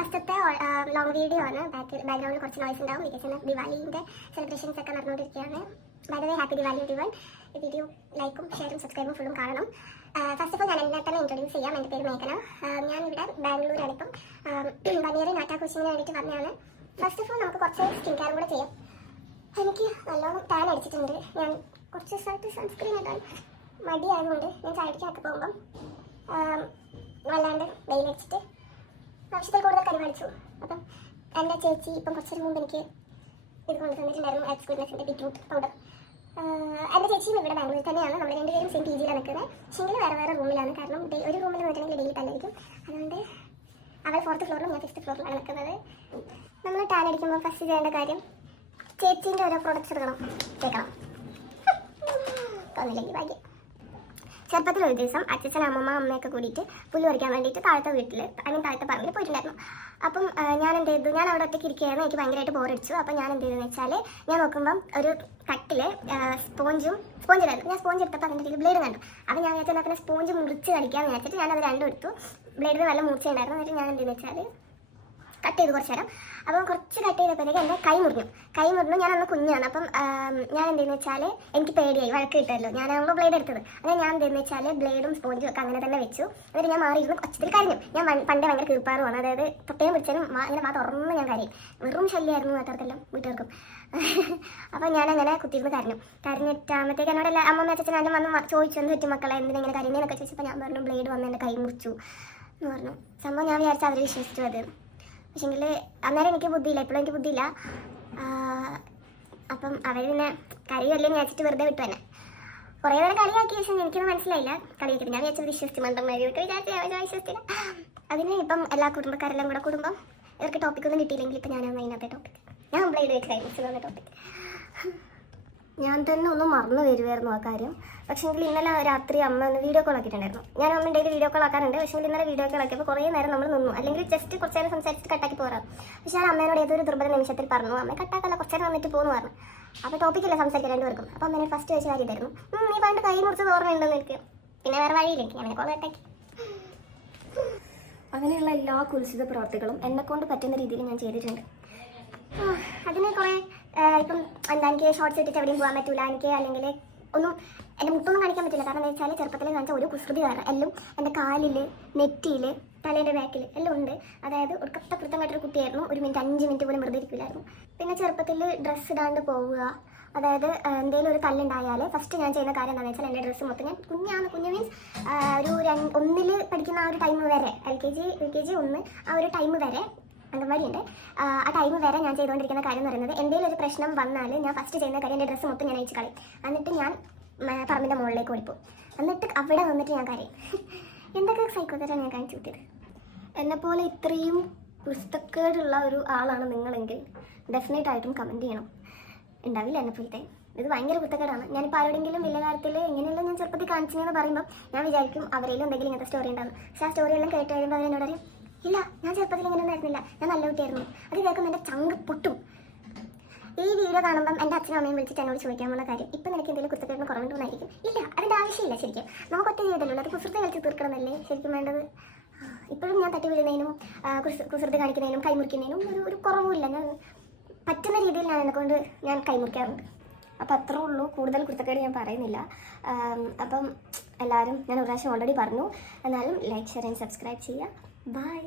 ഫസ്റ്റത്തെ long video ആണ്. ബാക്ക്ഗ്രൗണ്ടിൽ കുറച്ച് നോയ്സ് ഉണ്ടാവും ബിക്കോസ് ദിവാലിൻ്റെ സെലിബ്രേഷൻസ് ഒക്കെ നടന്നുകൊണ്ടിരിക്കുകയാണ്. By the way happy Diwali everyone. ഈ വീഡിയോ ലൈക്കും ഷെയറും സബ്സ്ക്രൈബും ഫുള്ളും കാണണം. ഫസ്റ്റ് ഓഫ് ഓൾ ഞാൻ എന്നെ തന്നെ ഇൻട്രൊഡ്യൂസ് ചെയ്യാം. എൻ്റെ പേര് മേഘന. ഞാനിവിടെ ബാംഗ്ലൂരാണ്. ഇപ്പം 1 ഇയർ നാട്ടാ കോച്ചിങ്ങിന് വേണ്ടിയിട്ട് വന്നതാണ്. ഫസ്റ്റ് ഓഫ് ഓൾ നമുക്ക് കുറച്ച് സ്കിൻ കെയറും കൂടെ ചെയ്യാം. എനിക്ക് നല്ലോണം ടാൻ അടിച്ചിട്ടുണ്ട്. ഞാൻ കുറച്ച് ദിവസമായിട്ട് സൺസ്ക്രീൻ ഇടാൻ മടിയായതുകൊണ്ട് ഞാൻ ചായടിക്കാത്ത പോകുമ്പം വല്ലാണ്ട് വെയിലടിച്ചിട്ട് ആവശ്യത്തിൽ കൂടുതൽ കരിമടിച്ചു. അപ്പം എൻ്റെ ചേച്ചി ഇപ്പം കുറച്ചൊരു മുമ്പ് എനിക്ക് ഇത് കൊണ്ട് തന്നിട്ടുണ്ടായിരുന്നു എക്സ് ഗുഡ്നെസിൻ്റെ ബീറ്റ്റൂട്ട് പൗഡർ. എൻ്റെ ചേച്ചിയും ഇവിടെ ബാംഗ്ലൂരിൽ തന്നെയാണ്. നമ്മൾ രണ്ടുപേരും സെയിം PG-യിലാണ് നിൽക്കുന്നത്. പക്ഷേങ്കിൽ വേറെ വേറെ റൂമിലാണ്. കാരണം ഒരു റൂമിൽ നിന്നിട്ടുണ്ടെങ്കിൽ ഡെയിലി തന്നെയായിരിക്കും. അതുകൊണ്ട് അവൾ 4th ഫ്ലോറിലും ഞാൻ 5th ഫ്ലോറിലാണ് നിൽക്കുന്നത്. നമ്മൾ ടാൻ അടിക്കുമ്പോൾ ഫസ്റ്റ് ചെയ്യേണ്ട കാര്യം ചേച്ചീൻ്റെ ഓരോ പ്രോഡക്റ്റ്സ് എടുക്കണം, കേൾക്കണം. തോന്നില്ലെങ്കിൽ ഭാഗ്യം. ചെറുപ്പത്തിൽ ഒരു ദിവസം അച്ഛൻ അമ്മയൊക്കെ കൂടിയിട്ട് പുല്ല് പറിക്കാൻ വേണ്ടിയിട്ട് താഴത്തെ വീട്ടിൽ താഴത്തെ പറമ്പിൽ പോയിട്ടുണ്ടായിരുന്നു. അപ്പം ഞാൻ എന്ത് ചെയ്തു, ഞാൻ അവിടെ ഒറ്റയ്ക്ക് ഇരിക്കുകയായിരുന്നു. എനിക്ക് ഭയങ്കരമായിട്ട് ബോറടിച്ചു. അപ്പം ഞാൻ എന്ത് ചെയ്തെന്ന് വെച്ചാൽ ഞാൻ നോക്കുമ്പം ഒരു കട്ടിൽ സ്പോഞ്ചിലായിരുന്നു. ഞാൻ സ്പോഞ്ച് എടുത്തപ്പോൾ അതിൻ്റെ ഇടയിൽ ബ്ലേഡ് കണ്ടു. അപ്പം ഞാൻ വിചാരിച്ചാൽ അതിനെ സ്പോഞ്ച് മുറിച്ച് കളിക്കാമെന്ന് വിചാരിച്ചിട്ട് ഞാനത് രണ്ടും എടുത്തു. ബ്ലേഡിന് നല്ല മൂർച്ചയുണ്ടായിരുന്നു. എന്നിട്ട് ഞാൻ എന്ത് ചെയ്തെന്ന് വെച്ചാൽ കട്ട് ചെയ്തു കുറച്ച് നേരം. അപ്പം കുറച്ച് കട്ട് ചെയ്തപ്പോഴത്തേക്ക് എൻ്റെ കൈ മുറിഞ്ഞു. ഞാനന്ന് കുഞ്ഞാണ്. അപ്പം ഞാൻ എന്തെന്ന് വെച്ചാൽ എനിക്ക് പേടിയായി, വഴക്ക് കിട്ടുമല്ലോ. ഞാനാകുമ്പോൾ ബ്ലേഡ് എടുത്തത്. അങ്ങനെ ഞാൻ എന്തെന്ന് വെച്ചാൽ ബ്ലേഡും സ്പോഞ്ചും ഒക്കെ അങ്ങനെ തന്നെ വെച്ചു. എന്നിട്ട് ഞാൻ മാറിയിരുന്നു ഒച്ചത്തിൽ കരഞ്ഞു. ഞാൻ പണ്ടേ ഭയങ്കര കീഴ്പ്പാറുമാണ്. അതായത് തൊട്ടയും പിടിച്ചാലും ഇങ്ങനെ തുറന്ന് ഞാൻ കരയും. വെറും ശല്യമായിരുന്നു നാട്ടുകാർക്കെല്ലാം, വീട്ടുകാർക്കും. അപ്പം ഞാനങ്ങനെ കുത്തിയിരുന്ന് കരഞ്ഞിട്ടാകുമ്പോഴത്തേക്ക് എന്നോട് അമ്മമ്മ അച്ഛൻ ആദ്യം വന്ന് ചോദിച്ചു, എന്ത് പറ്റും മക്കളെ, എന്തിനെങ്ങനെ കരയുന്നതെന്നൊക്കെ ചോദിച്ചപ്പോൾ ഞാൻ പറഞ്ഞു ബ്ലേഡ് വന്ന് എൻ്റെ കൈ മുറിച്ചു എന്ന് പറഞ്ഞു. സംഭവം ഞാൻ വിചാരിച്ചു അവർ വിശ്വസിച്ചു അത്. പക്ഷേങ്കിൽ അന്നേരം എനിക്ക് ബുദ്ധിയില്ല, ഇപ്പോഴും എനിക്ക് ബുദ്ധിയില്ല. അപ്പം അവർ പിന്നെ കളിയല്ലേ എന്ന് വിചാരിച്ചിട്ട് വെറുതെ വിട്ടു തന്നെ. കുറേ നേരം കളിയാക്കി. പക്ഷേ എനിക്കൊന്നും മനസ്സിലായില്ല കളിയാക്കിയിട്ട്. ഞാൻ വിചാരിച്ചത് വിശ്വസിച്ച് മണ്ടന്മാരൊക്കെ വിശ്വസിച്ചില്ല. അതിന് ഇപ്പം എല്ലാ കുടുംബക്കാരെല്ലാം കൂടെ കൂടുമ്പം ഇവർക്ക് ടോപ്പിക്കൊന്നും കിട്ടിയില്ലെങ്കിൽ ഇപ്പം ഞാനാണ് അതിനകത്തെ ടോപ്പിക്. ഞാൻ ബ്ലേഡ് വെച്ച് കഴിച്ചു ടോപ്പിക്. ഞാൻ തന്നെ ഒന്ന് മറന്നു വരുമായിരുന്നു ആ കാര്യം. പക്ഷേങ്കിൽ ഇന്നലെ രാത്രി അമ്മ ഒന്ന് വീഡിയോ കോൾ ആക്കിയിട്ടുണ്ടായിരുന്നു. ഞാൻ അമ്മ ഡെയിലി വീഡിയോ കോൾ ആക്കാറുണ്ട്. പക്ഷേ ഇന്നലെ വീഡിയോ കോൾ ആക്കിയപ്പോൾ കുറേ നേരം നമ്മൾ നിന്നു. അല്ലെങ്കിൽ ജസ്റ്റ് കുറച്ച് നേരം സംസാരിച്ചിട്ട് കട്ടാക്കി പോകാം. പക്ഷേ ഞാൻ അമ്മേനോട് ഏതൊരു ദുർബല നിമിഷത്തിൽ പറഞ്ഞു, അമ്മ കട്ടാക്കല്ല, കുറച്ച് നേരം വന്നിട്ട് പോകുന്നു പറഞ്ഞു. അപ്പോൾ ടോപ്പിക്കില്ല സംസാരിക്കാൻ രണ്ടുപേർക്കും. അപ്പോൾ അമ്മേനെ ഫസ്റ്റ് വെച്ച് കാര്യം ഇതായിരുന്നു, നീ പണ്ട് കൈ മുറിച്ച് ഓർമ്മയുണ്ടെന്ന് എനിക്ക്. പിന്നെ വേറെ വഴിയില്ല, എനിക്ക് അങ്ങനെ കോൾ കട്ടാക്കി. അങ്ങനെയുള്ള എല്ലാ കുൽസിത പ്രവർത്തികളും എന്നെക്കൊണ്ട് പറ്റുന്ന രീതിയിൽ ഞാൻ ചെയ്തിട്ടുണ്ട്. അതിന് കുറേ ഇപ്പം എന്താ, എനിക്ക് ഷോർട്ട്സ് ഇട്ടിട്ട് എവിടെയും പോകാൻ പറ്റില്ല. എനിക്ക് അല്ലെങ്കിൽ ഒന്നും എൻ്റെ മുട്ടൊന്നും കാണിക്കാൻ പറ്റില്ല. കാരണം എന്താ വെച്ചാൽ ചെറുപ്പത്തിൽ കാണിച്ച ഒരു കുസൃതി കാരണം എല്ലാം എൻ്റെ കാലിൽ, നെറ്റിയിൽ, തലേൻ്റെ ബാക്കിൽ എല്ലാം ഉണ്ട്. അതായത് ഒടുക്കത്തെ കൃത്യമായിട്ടൊരു കുട്ടിയായിരുന്നു. 1 മിനിറ്റ് 5 മിനിറ്റ് പോലും വെറുതെ ഇരിക്കില്ലായിരുന്നു. പിന്നെ ചെറുപ്പത്തിൽ ഡ്രസ്സ് ഇടാണ്ട് പോവുക. അതായത് എന്തെങ്കിലും ഒരു തല്ലുണ്ടായാൽ ഫസ്റ്റ് ഞാൻ ചെയ്യുന്ന കാര്യം എന്താണെന്ന് വെച്ചാൽ എൻ്റെ ഡ്രസ്സ് മൊത്തം, ഞാൻ കുഞ്ഞ് മീൻസ് ഒരു 1ൽ പഠിക്കുന്ന ആ ഒരു ടൈം വരെ, LKG UKG 1 ആ ഒരു ടൈം വരെ അംഗൻവാടിയുണ്ട്. ആ ടൈം വരെ ഞാൻ ചെയ്തുകൊണ്ടിരിക്കുന്ന കാര്യം എന്ന് പറയുന്നത്, എന്തെങ്കിലും ഒരു പ്രശ്നം വന്നാൽ ഞാൻ ഫസ്റ്റ് ചെയ്യുന്ന കാര്യം എൻ്റെ ഡ്രസ്സ് മൊത്തം ഞാൻ അയച്ച് കളയും. എന്നിട്ട് ഞാൻ പറമ്പിൻ്റെ മുകളിലേക്ക് ഓടിപ്പോവും. എന്നിട്ട് അവിടെ വന്നിട്ട് ഞാൻ കരയും. എന്തൊക്കെ സൈക്കോതെറ്റാണ് ഞാൻ കാണിച്ചു വിട്ടത്. എന്നെപ്പോലെ ഇത്രയും പുസ്തക്കേടുള്ള ഒരു ആളാണ് നിങ്ങളെങ്കിൽ ഡെഫിനറ്റ് ആയിട്ടും കമൻറ്റ് ചെയ്യണം. ഉണ്ടാവില്ല എന്നെപ്പോലത്തെ. ഇത് ഭയങ്കര കുത്തക്കേടാണ്. ഞാനിപ്പോൾ ആരോടെങ്കിലും വലിയ കാര്യത്തിൽ എങ്ങനെയെല്ലാം ഞാൻ ചെറുപ്പത്തിൽ കാണിച്ചെന്ന് പറയുമ്പോൾ ഞാൻ വിചാരിക്കും അവരെങ്കിലും എന്തെങ്കിലും ഇങ്ങനത്തെ സ്റ്റോറി ഉണ്ടാകും. പക്ഷേ ആ സ്റ്റോറിയെല്ലാം കേട്ട് കഴിയുമ്പോൾ അവരെന്നോട് പറയും, ഇല്ല ഞാൻ ചെറുപ്പത്തിൽ ഇങ്ങനെയൊന്നും ആയിരുന്നില്ല, ഞാൻ നല്ല കുട്ടിയായിരുന്നു. അത് കേൾക്കുമ്പോൾ എൻ്റെ ചങ്ക് പൊട്ടും. ഈ വീഡിയോ കാണുമ്പം എൻ്റെ അച്ഛനും അമ്മയും വിളിച്ചിട്ട് എന്നോട് ചോദിക്കാൻ പോകുന്ന കാര്യം, ഇപ്പം നിനക്ക് എന്തെങ്കിലും കുത്തക്കേടിന് കുറവുണ്ടോന്നായിരിക്കും. ഇല്ല, അതിൻ്റെ ആവശ്യമില്ല. ശരിക്കും നമുക്ക് ഒറ്റ ചെയ്തല്ലോ, അത് കുസൃതി കളിച്ച് തീർക്കണമെന്നല്ലേ ശരിക്കും വേണ്ടത്. ഇപ്പോഴും ഞാൻ തട്ടി വീഴുന്നതിനും കുസൃതി കാണിക്കുന്നതിനും കൈമുറിക്കുന്നതിനും ഒരു കുറവുമില്ല. ഞാൻ പറ്റുന്ന രീതിയിൽ എന്നെക്കൊണ്ട് ഞാൻ കൈമുറിക്കാറുണ്ട്. അപ്പം അത്രേ ഉള്ളൂ. കൂടുതൽ കുത്തക്കേട് ഞാൻ പറയുന്നില്ല. അപ്പം എല്ലാവരും, ഞാൻ ഒരു പ്രാവശ്യം ഓൾറെഡി പറഞ്ഞു, എന്നാലും ലൈക്ക്, ഷെയർ ആൻഡ് സബ്സ്ക്രൈബ് ചെയ്യുക. ബൈ.